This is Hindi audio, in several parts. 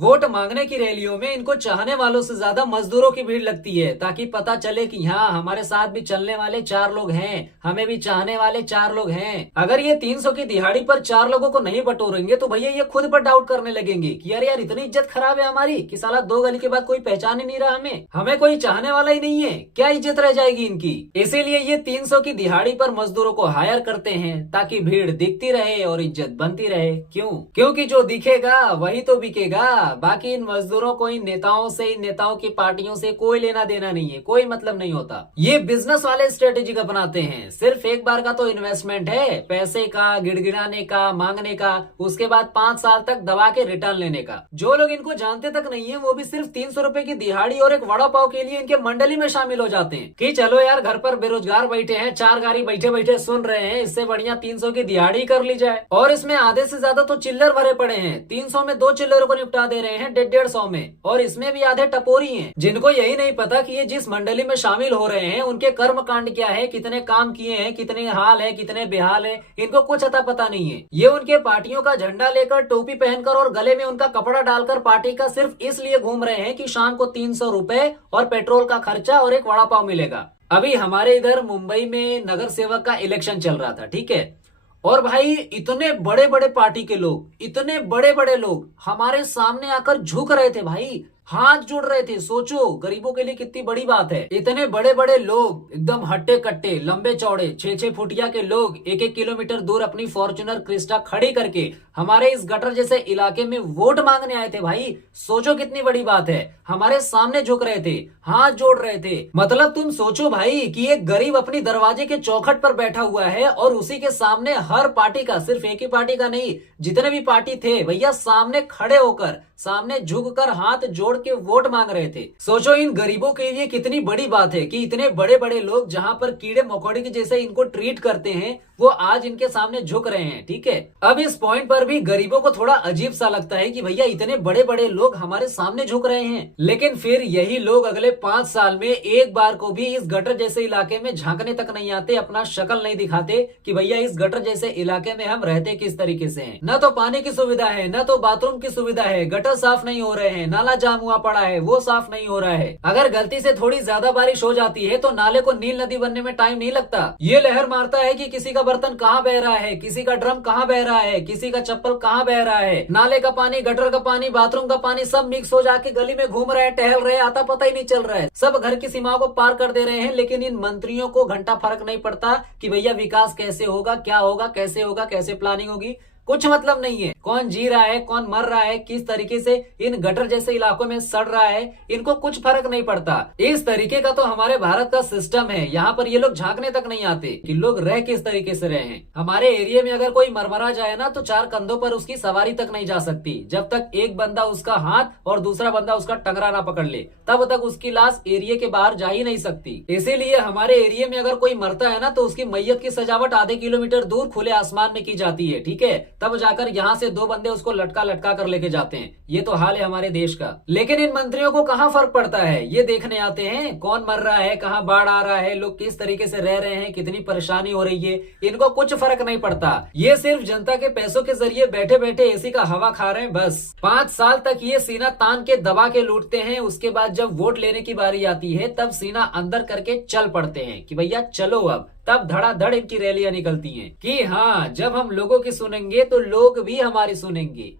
वोट मांगने की रैलियों में इनको चाहने वालों से ज्यादा मजदूरों की भीड़ लगती है, ताकि पता चले कि हाँ, हमारे साथ भी चलने वाले 4 लोग हैं, हमें भी चाहने वाले 4 लोग हैं। अगर ये 300 की दिहाड़ी पर 4 लोगों को नहीं बटोरेंगे तो भैया ये खुद पर डाउट करने लगेंगे कि यार यार इतनी इज्जत खराब है हमारी कि साला 2 गली के बाद कोई पहचान ही नहीं रहा, हमें कोई चाहने वाला ही नहीं है, क्या इज्जत रह जाएगी इनकी। इसीलिए ये 300 की दिहाड़ी पर मजदूरों को हायर करते हैं ताकि भीड़ दिखती रहे और इज्जत बनती रहे। क्यों? क्योंकि जो दिखेगा वही तो बिकेगा। बाकी इन मजदूरों को इन नेताओं से, इन नेताओं की पार्टियों से कोई लेना देना नहीं है, कोई मतलब नहीं होता। ये बिजनेस वाले स्ट्रेटेजी अपनाते हैं। सिर्फ एक बार का तो इन्वेस्टमेंट है, पैसे का, गिड़गिड़ाने का, मांगने का, उसके बाद 5 साल तक दबा के रिटर्न लेने का। जो लोग इनको जानते तक नहीं है वो भी सिर्फ 300 रुपए की दिहाड़ी और एक वड़ा पाव के लिए इनके मंडली में शामिल हो जाते हैं कि चलो यार घर पर बेरोजगार बैठे हैं, 4 गाड़ी बैठे बैठे सुन रहे हैं, इससे बढ़िया 300 की दिहाड़ी कर ली जाए। और इसमें आधे से ज्यादा तो चिल्लर भरे पड़े हैं। 300 में 2 चिल्लरों को निपटा दे रहे हैं 150-150 में, और इसमें भी आधे टपोरी हैं जिनको यही नहीं पता कि ये जिस मंडली में शामिल हो रहे हैं उनके कर्म कांड क्या है, कितने काम किए हैं, कितने हाल है, कितने बेहाल है, इनको कुछ अता पता नहीं है। ये उनके पार्टियों का झंडा लेकर, टोपी पहनकर और गले में उनका कपड़ा डालकर पार्टी का सिर्फ इसलिए घूम रहे हैं कि शाम को 300 रुपए और पेट्रोल का खर्चा और एक वड़ा पाव मिलेगा। अभी हमारे इधर मुंबई में नगर सेवक का इलेक्शन चल रहा था, ठीक है, और भाई इतने बड़े बड़े पार्टी के लोग, इतने बड़े बड़े लोग हमारे सामने आकर झुक रहे थे भाई, हाथ जोड़ रहे थे। सोचो गरीबों के लिए कितनी बड़ी बात है। इतने बड़े बड़े लोग, एकदम हट्टे कट्टे, लंबे चौड़े, 6-6 फुटिया के लोग 1-1 किलोमीटर दूर अपनी फॉर्च्यूनर क्रिस्टा खड़ी करके हमारे इस गटर जैसे इलाके में वोट मांगने आए थे भाई। सोचो कितनी बड़ी बात है। हमारे सामने झुक रहे थे, हाथ जोड़ रहे थे। मतलब तुम सोचो भाई कि एक गरीब अपनी दरवाजे के चौखट पर बैठा हुआ है और उसी के सामने हर पार्टी का, सिर्फ एक ही पार्टी का नहीं, जितने भी पार्टी थे भैया सामने खड़े होकर, सामने झुककर हाथ जोड़ के वोट मांग रहे थे। सोचो इन गरीबों के लिए कितनी बड़ी बात है कि इतने बड़े बड़े लोग जहां पर कीड़े मकोड़े के जैसे इनको ट्रीट करते हैं वो आज इनके सामने झुक रहे हैं, ठीक है। अब इस पॉइंट पर भी गरीबों को थोड़ा अजीब सा लगता है कि भैया इतने बड़े बड़े लोग हमारे सामने झुक रहे हैं, लेकिन फिर यही लोग अगले 5 साल में एक बार को भी इस गटर जैसे इलाके में झांकने तक नहीं आते, अपना शक्ल नहीं दिखाते कि भैया इस गटर जैसे इलाके में हम रहते किस तरीके से हैं। न तो पानी की सुविधा है, न तो बाथरूम की सुविधा है, गटर साफ नहीं हो रहे हैं, नाला जाम हुआ पड़ा है, वो साफ नहीं हो रहा है। अगर गलती से थोड़ी ज्यादा बारिश हो जाती है तो नाले को नील नदी बनने में टाइम नहीं लगता। ये लहर मारता है कि किसी का बर्तन कहाँ बह रहा है, किसी का ड्रम कहाँ बह रहा है, किसी का चप्पल कहाँ बह रहा है। नाले का पानी, गटर का पानी, बाथरूम का पानी सब मिक्स हो जाके गली में घूम रहा है, टहल रहे, आता पता ही नहीं चल रहा है। सब घर की सीमाओं को पार कर दे रहे हैं, लेकिन इन मंत्रियों को घंटा फर्क नहीं पड़ता कि भैया विकास कैसे होगा, क्या होगा, कैसे होगा, कैसे प्लानिंग होगी, कुछ मतलब नहीं है। कौन जी रहा है, कौन मर रहा है, किस तरीके से इन गटर जैसे इलाकों में सड़ रहा है, इनको कुछ फर्क नहीं पड़ता। इस तरीके का तो हमारे भारत का सिस्टम है। यहाँ पर ये लोग झांकने तक नहीं आते कि लोग रह किस तरीके से रहे हैं। हमारे एरिया में अगर कोई मरमरा जाए ना तो 4 कंधों पर उसकी सवारी तक नहीं जा सकती जब तक एक बंदा उसका हाथ और दूसरा बंदा उसका टंगरा ना पकड़ ले, तब तक उसकी लाश एरिया के बाहर जा ही नहीं सकती। इसीलिए हमारे एरिया में अगर कोई मरता है ना तो उसकी मैयत की सजावट आधे किलोमीटर दूर खुले आसमान में की जाती है, ठीक है, तब जाकर यहाँ से 2 बंदे उसको लटका लटका कर लेके जाते हैं। ये तो हाल है हमारे देश का। लेकिन इन मंत्रियों को कहाँ फर्क पड़ता है। ये देखने आते हैं कौन मर रहा है, कहाँ बाढ़ आ रहा है, लोग किस तरीके से रह रहे हैं, कितनी परेशानी हो रही है, इनको कुछ फर्क नहीं पड़ता। ये सिर्फ जनता के पैसों के जरिए बैठे बैठे एसी का हवा खा रहे हैं बस। 5 साल तक ये सीना तान के दबा के लूटते हैं। उसके बाद जब वोट लेने की बारी आती है तब सीना अंदर करके चल पड़ते हैं कि भैया चलो अब। तब धड़ाधड़ इनकी रैलियां निकलती हैं कि हाँ, जब हम लोगों की सुनेंगे तो लोग भी हमारी सुनेंगे,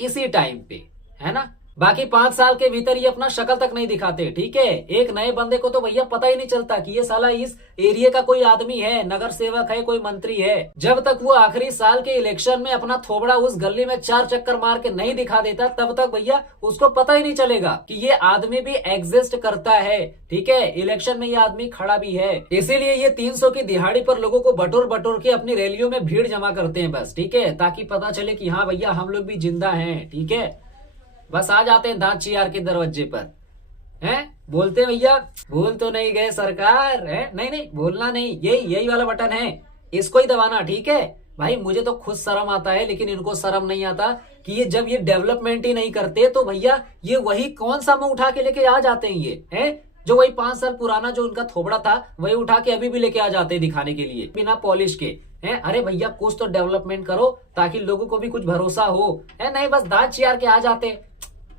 इसी टाइम पे, है ना। बाकी 5 साल के भीतर ये अपना शक्ल तक नहीं दिखाते, ठीक है। एक नए बंदे को तो भैया पता ही नहीं चलता कि ये साला इस एरिया का कोई आदमी है, नगर सेवक है, कोई मंत्री है। जब तक वो आखिरी साल के इलेक्शन में अपना थोबड़ा उस गली में 4 चक्कर मार के नहीं दिखा देता, तब तक भैया उसको पता ही नहीं चलेगा कि ये आदमी भी एग्जिस्ट करता है, ठीक है। इलेक्शन में ये आदमी खड़ा भी है। इसीलिए ये 300 की दिहाड़ी पर लोगों को बटोर बटोर के अपनी रैलियों में भीड़ जमा करते हैं बस, ठीक है, ताकि पता चले कि हाँ भैया हम लोग भी जिंदा हैं, ठीक है। बस आ जाते हैं दांत चियार के दरवाजे पर, हैं, बोलते भैया भूल तो नहीं गए सरकार, है, नहीं नहीं बोलना नहीं, यही वाला बटन है, इसको ही दबाना, ठीक है। भाई मुझे तो खुद शर्म आता है, लेकिन इनको शर्म नहीं आता कि ये जब ये डेवलपमेंट ही नहीं करते तो भैया ये वही कौन सा मुंह उठा के लेके आ जाते हैं, ये है जो वही 5 साल पुराना जो उनका थोबड़ा था वही उठा के अभी भी लेके आ जाते हैं दिखाने के लिए बिना पॉलिश के, है। अरे भैया कुछ तो डेवलपमेंट करो ताकि लोगों को भी कुछ भरोसा हो, है, नहीं बस दांत चियार के आ जाते,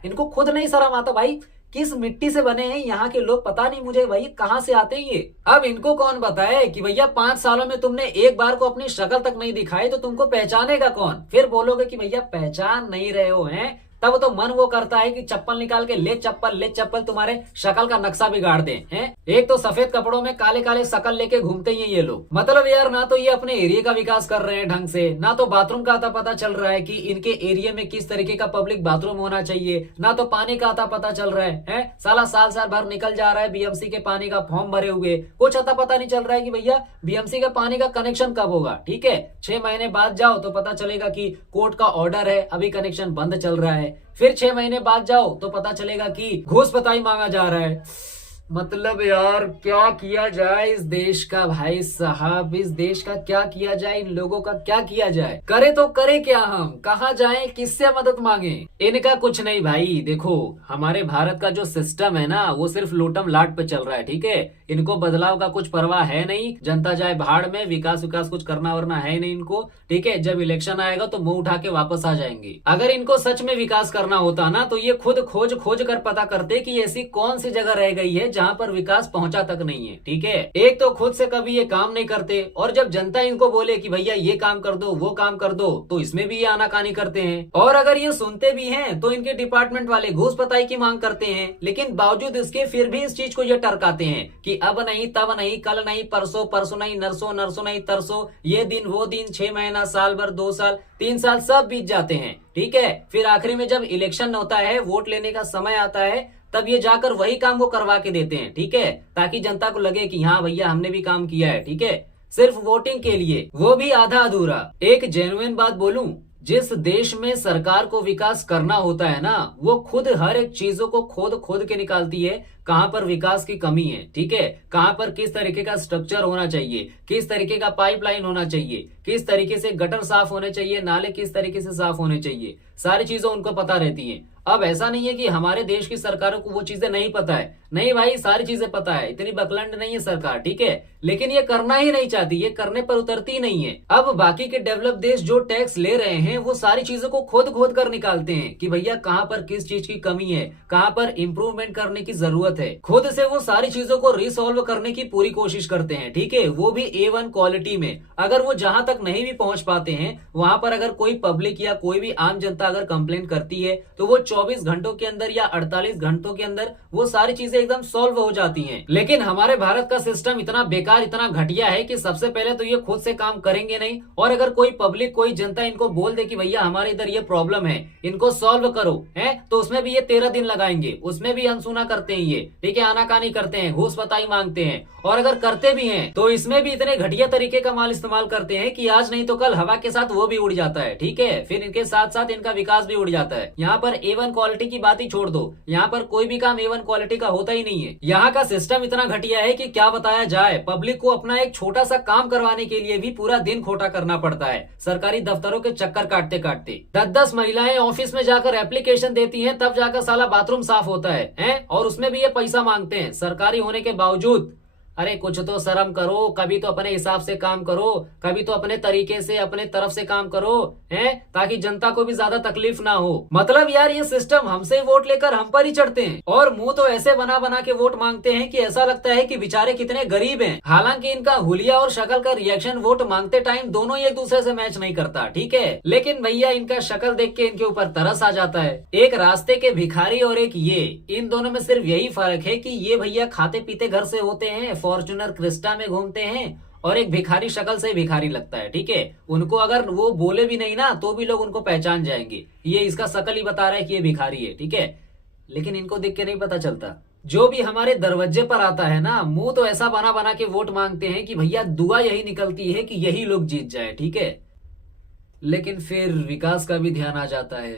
इनको खुद नहीं शर्म आता भाई? किस मिट्टी से बने हैं यहाँ के लोग, पता नहीं मुझे भाई कहाँ से आते हैं ये। अब इनको कौन बताए कि भैया 5 सालों में तुमने एक बार को अपनी शक्ल तक नहीं दिखाई तो तुमको पहचानेगा कौन? फिर बोलोगे कि भैया पहचान नहीं रहे हो, हैं? तब तो मन वो करता है कि चप्पल निकाल के ले चप्पल तुम्हारे शक्ल का नक्शा बिगाड़ दें, हैं? एक तो सफेद कपड़ों में काले काले शक्ल लेके घूमते ही हैं ये लोग। मतलब यार, ना तो ये अपने एरिया का विकास कर रहे हैं ढंग से, ना तो बाथरूम का आता पता चल रहा है कि इनके एरिया में किस तरीके का पब्लिक बाथरूम होना चाहिए, ना तो पानी का आता पता चल रहा है? साला साल भर निकल जा रहा है बीएमसी के पानी का फॉर्म भरे हुए, कुछ आता पता नहीं चल रहा है कि भैया बीएमसी का पानी का कनेक्शन कब होगा। ठीक है, 6 महीने बाद जाओ तो पता चलेगा कि कोर्ट का ऑर्डर है, अभी कनेक्शन बंद चल रहा है। फिर 6 महीने बाद जाओ तो पता चलेगा कि घूस पताई मांगा जा रहा है। मतलब यार, क्या किया जाए इस देश का भाई साहब, इस देश का क्या किया जाए, इन लोगों का क्या किया जाए? करे तो करे क्या, हम कहाँ जाएं, किससे मदद मांगे? इनका कुछ नहीं भाई। देखो, हमारे भारत का जो सिस्टम है ना, वो सिर्फ लूटम लाट पे चल रहा है। ठीक है, इनको बदलाव का कुछ परवाह है नहीं, जनता जाए भाड़ में, विकास कुछ करना वरना है नहीं इनको। ठीक है, जब इलेक्शन आएगा तो मुंह उठा के वापस आ जाएंगे। अगर इनको सच में विकास करना होता ना तो ये खुद खोज कर पता करते कि ऐसी कौन सी जगह रह गई है जहाँ पर विकास पहुंचा तक नहीं है। ठीक है, एक तो खुद से कभी ये काम नहीं करते, और जब जनता इनको बोले कि भैया ये काम कर दो वो काम कर दो तो इसमें भी ये आनाकानी करते हैं। और अगर ये सुनते भी हैं तो इनके डिपार्टमेंट वाले घूस पताई की मांग करते हैं, लेकिन बावजूद इसके फिर भी इस चीज को ये टरकाते हैं कि अब नहीं, तब नहीं, कल नहीं, परसों नहीं, नरसों नहीं, तरसों, ये दिन वो दिन, 6 महीना, साल भर, 2 साल, 3 साल सब बीत जाते हैं। ठीक है, फिर आखिरी में जब इलेक्शन होता है, वोट लेने का समय आता है, तब ये जाकर वही काम को करवा के देते हैं। ठीक है, ताकि जनता को लगे कि हाँ भैया हमने भी काम किया है। ठीक है, सिर्फ वोटिंग के लिए, वो भी आधा अधूरा। एक जेन्युइन बात बोलूं, जिस देश में सरकार को विकास करना होता है ना, वो खुद हर एक चीजों को खोद के निकालती है कहां पर विकास की कमी है। ठीक है, कहां पर किस तरीके का स्ट्रक्चर होना चाहिए, किस तरीके का पाइपलाइन होना चाहिए, किस तरीके से गटर साफ होने चाहिए, नाले किस तरीके से साफ होने चाहिए, सारी चीजें उनको पता रहती हैं। अब ऐसा नहीं है कि हमारे देश की सरकारों को वो चीजें नहीं पता है, नहीं भाई, सारी चीजें पता है, इतनी बकलंड नहीं है सरकार। ठीक है, लेकिन ये करना ही नहीं चाहती, ये करने पर उतरती नहीं है। अब बाकी के डेवलप देश जो टैक्स ले रहे हैं, वो सारी चीजों को खोद कर निकालते हैं कि भैया कहां पर किस चीज की कमी है, कहां पर इंप्रूवमेंट करने की जरूरत है। खुद से वो सारी चीजों को रिसॉल्व करने की पूरी कोशिश करते हैं। ठीक है, वो भी A1 क्वालिटी में। अगर वो जहां तक नहीं भी पहुंच पाते हैं, वहां पर अगर कोई पब्लिक या कोई भी आम जनता अगर कंप्लेंट करती है तो वो 24 घंटों के अंदर या 48 घंटों के अंदर वो सारी चीजें एकदम सॉल्व हो जाती हैं। लेकिन हमारे भारत का सिस्टम इतना बेकार, इतना घटिया है कि सबसे पहले तो ये खुद से काम करेंगे नहीं, और अगर कोई पब्लिक, कोई जनता इनको बोल दे कि भैया हमारे इधर ये प्रॉब्लम है, इनको सॉल्व करो, है, तो उसमें भी ये 13 दिन लगाएंगे, उसमें भी अनसुना करते हैं ये। ठीक है, आनाकानी करते हैं, घूस पताई मांगते हैं, और अगर करते भी हैं तो इसमें भी इतने घटिया तरीके का माल इस्तेमाल करते हैं कि आज नहीं तो कल हवा के साथ वो भी उड़ जाता है। ठीक है, फिर इनके साथ साथ इनका विकास भी उड़ जाता है। यहाँ पर A1 क्वालिटी की बात ही छोड़ दो, यहाँ पर कोई भी काम A1 क्वालिटी का होता ही नहीं है। यहाँ का सिस्टम इतना घटिया है कि क्या बताया जाए। पब्लिक को अपना एक छोटा सा काम करवाने के लिए भी पूरा दिन खोटा करना पड़ता है, सरकारी दफ्तरों के चक्कर काटते काटते। 10-10 महिलाएं ऑफिस में जाकर एप्लीकेशन देती हैं, तब जाकर साला बाथरूम साफ होता है, और उसमें भी ये पैसा मांगते हैं सरकारी होने के बावजूद। अरे कुछ तो शर्म करो, कभी तो अपने हिसाब से काम करो, कभी तो अपने तरीके से, अपने तरफ से काम करो, हैं, ताकि जनता को भी ज्यादा तकलीफ ना हो। मतलब यार, ये सिस्टम हमसे वोट लेकर हम पर ही चढ़ते हैं, और मुंह तो ऐसे बना के वोट मांगते हैं कि ऐसा लगता है कि बेचारे कितने गरीब हैं। हालांकि इनका हुलिया और शक्ल का रिएक्शन वोट मांगते टाइम दोनों ही एक दूसरे से मैच नहीं करता। ठीक है, लेकिन भैया इनका शक्ल देख के इनके ऊपर तरस आ जाता है। एक रास्ते के भिखारी और एक ये, इन दोनों में सिर्फ यही फर्क है कि ये भैया खाते पीते घर से होते हैं, फॉर्च्यूनर क्रिस्टा में घूमते हैं, और एक भिखारी शक्ल से भिखारी लगता है। ठीक है, उनको अगर वो बोले भी नहीं ना तो भी लोग उनको पहचान जाएंगे, ये इसका शक्ल ही बता रहा है कि ये भिखारी है। ठीक है, लेकिन इनको देख के नहीं पता चलता। जो भी हमारे दरवाजे पर आता है ना, मुंह तो ऐसा बना के वोट मांगते हैं कि भैया दुआ यही निकलती है कि यही लोग जीत जाए। ठीक है, लेकिन फिर विकास का भी ध्यान आ जाता है,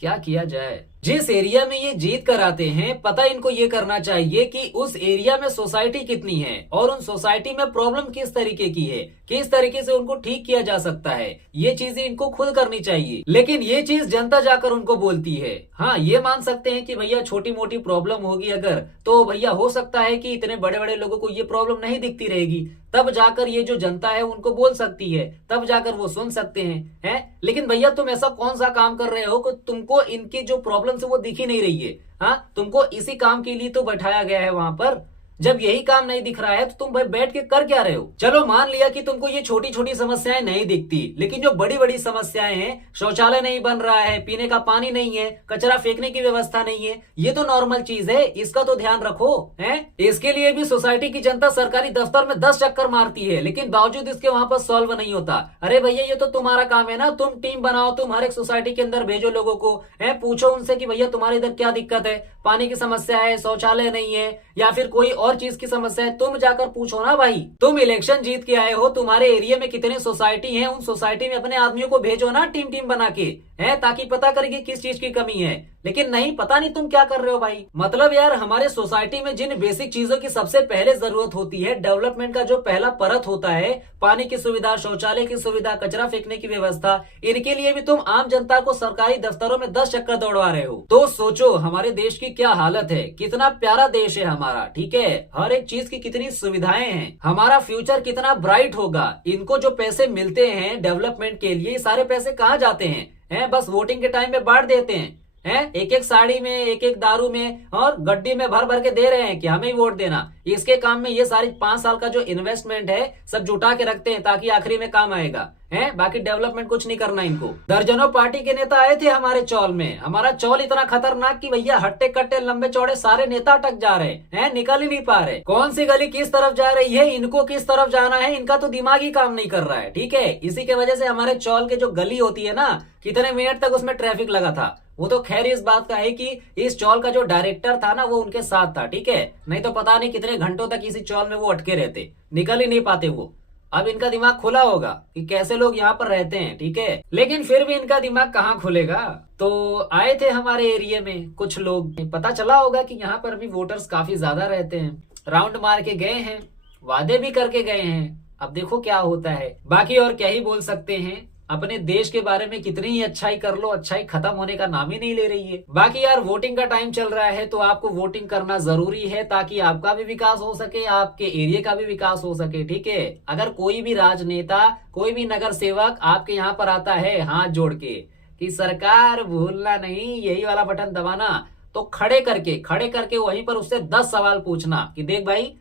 क्या किया जाए। जिस एरिया में ये जीत कर आते हैं, पता इनको ये करना चाहिए कि उस एरिया में सोसाइटी कितनी है और उन सोसाइटी में प्रॉब्लम किस तरीके की है, किस तरीके से उनको ठीक किया जा सकता है। ये चीजें इनको खुद करनी चाहिए, लेकिन ये चीज जनता जाकर उनको बोलती है। हाँ, ये मान सकते हैं कि भैया छोटी मोटी प्रॉब्लम होगी अगर, तो भैया हो सकता है कि इतने बड़े बड़े लोगों को ये प्रॉब्लम नहीं दिखती रहेगी, तब जाकर ये जो जनता है उनको बोल सकती है, तब जाकर वो सुन सकते हैं। लेकिन भैया तुम ऐसा कौन सा काम कर रहे हो कि तुमको इनकी जो प्रॉब्लम है वो दिख ही नहीं रही है। हाँ, तुमको इसी काम के लिए तो बैठाया गया है वहां पर। जब यही काम नहीं दिख रहा है तो तुम भाई बैठ के कर क्या रहे हो। चलो मान लिया कि तुमको ये छोटी छोटी समस्याएं नहीं दिखती, लेकिन जो बड़ी बड़ी समस्याएं हैं, शौचालय नहीं बन रहा है, पीने का पानी नहीं है, कचरा फेंकने की व्यवस्था नहीं है, ये तो नॉर्मल चीज है, इसका तो ध्यान रखो। है इसके लिए भी सोसाइटी की जनता सरकारी दफ्तर में 10 चक्कर मारती है, लेकिन बावजूद इसके वहां पर सॉल्व नहीं होता। अरे भैया ये तो तुम्हारा काम है ना, तुम टीम बनाओ, तुम हर एक सोसाइटी के अंदर भेजो लोगों को, पूछो उनसे कि भैया तुम्हारे इधर क्या दिक्कत है, पानी की समस्या है, शौचालय नहीं है, या फिर कोई और चीज की समस्या है, तुम जाकर पूछो ना भाई। तुम इलेक्शन जीत के आए हो, तुम्हारे एरिया में कितने सोसाइटी हैं, उन सोसाइटी में अपने आदमियों को भेजो ना टीम टीम बना के, ताकि पता करेंगे किस चीज की कमी है। लेकिन नहीं, पता नहीं तुम क्या कर रहे हो भाई। मतलब यार, हमारे सोसाइटी में जिन बेसिक चीजों की सबसे पहले जरूरत होती है, डेवलपमेंट का जो पहला परत होता है, पानी की सुविधा, शौचालय की सुविधा, कचरा फेंकने की व्यवस्था, इनके लिए भी तुम आम जनता को सरकारी दफ्तरों में 10 चक्कर दौड़वा रहे हो। तो सोचो हमारे देश की क्या हालत है, कितना प्यारा देश है हमारा, ठीक है, हर एक चीज की कितनी सुविधाएं हैं, हमारा फ्यूचर कितना ब्राइट होगा। इनको जो पैसे मिलते हैं डेवलपमेंट के लिए, सारे पैसे कहाँ जाते हैं? बस वोटिंग के टाइम में बांट देते हैं। एक एक साड़ी में, एक एक दारू में और गड्डी में भर भर के दे रहे हैं कि हमें ही वोट देना। इसके काम में ये सारी 5 साल का जो इन्वेस्टमेंट है सब जुटा के रखते हैं ताकि आखिरी में काम आएगा। बाकी डेवलपमेंट कुछ नहीं करना इनको। दर्जनों पार्टी के नेता आए थे हमारे चौल में, हमारा चौल इतना खतरनाक कि भैया हट्टे कट्टे लंबे चौड़े सारे नेता अटक जा रहे हैं, निकल ही नहीं पा रहे। कौन सी गली किस तरफ जा रही है, इनको किस तरफ जाना है, इनका तो दिमाग ही काम नहीं कर रहा है, ठीक है। इसी के वजह से हमारे चौल के जो गली होती है ना, कितने मिनट तक उसमें ट्रैफिक लगा था। वो तो खैर इस बात का है कि इस चौल का जो डायरेक्टर था ना, वो उनके साथ था, ठीक है, नहीं तो पता नहीं कितने घंटों तक इसी चौल में वो अटके रहते, निकल ही नहीं पाते वो। अब इनका दिमाग खुला होगा कि कैसे लोग यहाँ पर रहते हैं, ठीक है, लेकिन फिर भी इनका दिमाग कहाँ खुलेगा। तो आए थे हमारे एरिया में कुछ लोग, पता चला होगा कि यहाँ पर भी वोटर्स काफी ज्यादा रहते हैं, राउंड मार के गए हैं, वादे भी करके गए हैं, अब देखो क्या होता है। बाकी और क्या ही बोल सकते हैं, अपने देश के बारे में कितनी ही अच्छाई कर लो, अच्छाई खत्म होने का नाम ही नहीं ले रही है। बाकी यार, वोटिंग का टाइम चल रहा है तो आपको वोटिंग करना जरूरी है ताकि आपका भी विकास हो सके, आपके एरिया का भी विकास हो सके, ठीक है। अगर कोई भी राजनेता, कोई भी नगर सेवक आपके यहाँ पर आता है हाथ जोड़ के कि सरकार भूलना नहीं, यही वाला बटन दबाना, तो खड़े करके वहीं पर उससे 10 सवाल पूछना कि देख भाई,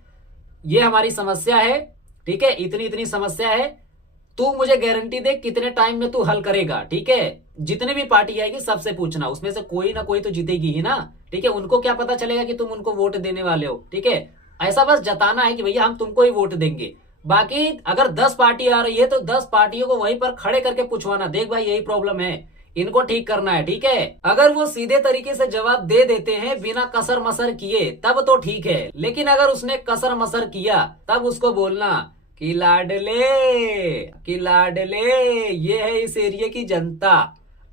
ये हमारी समस्या है, ठीक है, इतनी इतनी समस्या है, तू मुझे गारंटी दे कितने टाइम में तू हल करेगा, ठीक है। जितनी भी पार्टी आएगी सबसे पूछना, उसमें से कोई ना कोई तो जीतेगी ही ना, ठीक है। उनको क्या पता चलेगा कि तुम उनको वोट देने वाले हो, ठीक है। ऐसा बस जताना है कि भैया हम तुमको ही वोट देंगे। बाकी अगर 10 पार्टी आ रही है तो 10 पार्टियों को वहीं पर खड़े करके पूछवाना, देख भाई यही प्रॉब्लम है, इनको ठीक करना है, ठीक है। अगर वो सीधे तरीके से जवाब दे देते हैं बिना कसर मसर किए तब तो ठीक है, लेकिन अगर उसने कसर मसर किया तब उसको बोलना कि लाडले ये है इस एरिया की जनता,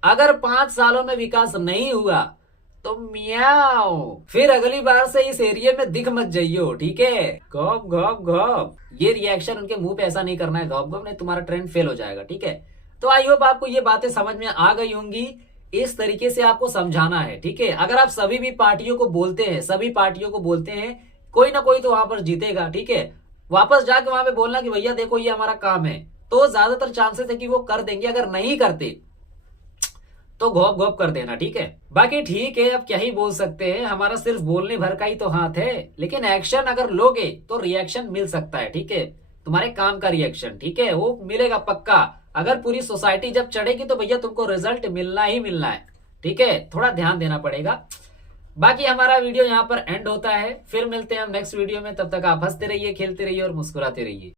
अगर 5 सालों में विकास नहीं हुआ तो मियाओ, फिर अगली बार से इस एरिया में दिख मत जाइयो, ठीक है। गॉप गॉप गॉप, ये रिएक्शन उनके मुंह पे ऐसा नहीं करना है, गॉप गॉप नहीं, तुम्हारा ट्रेंड फेल हो जाएगा, ठीक है। तो आई होप आपको ये बातें समझ में आ गई होंगी, इस तरीके से आपको समझाना है, ठीक है। अगर आप सभी भी पार्टियों को बोलते हैं, कोई ना कोई तो वहां पर जीतेगा, ठीक है। वापस जाके वहां पे बोलना कि भैया देखो ये हमारा काम है, तो ज्यादातर चांसेस है कि वो कर देंगे। अगर नहीं करते तो घोप घोप कर देना, ठीक है। बाकी ठीक है, अब क्या ही बोल सकते हैं, हमारा सिर्फ बोलने भर का ही तो हाथ है, लेकिन एक्शन अगर लोगे तो रिएक्शन मिल सकता है, ठीक है। तुम्हारे काम का रिएक्शन, ठीक है, वो मिलेगा पक्का। अगर पूरी सोसाइटी जब चढ़ेगी तो भैया तुमको रिजल्ट मिलना ही मिलना है, ठीक है। थोड़ा ध्यान देना पड़ेगा। बाकी हमारा वीडियो यहाँ पर एंड होता है, फिर मिलते हैं हम नेक्स्ट वीडियो में। तब तक आप हंसते रहिए, खेलते रहिए और मुस्कुराते रहिए।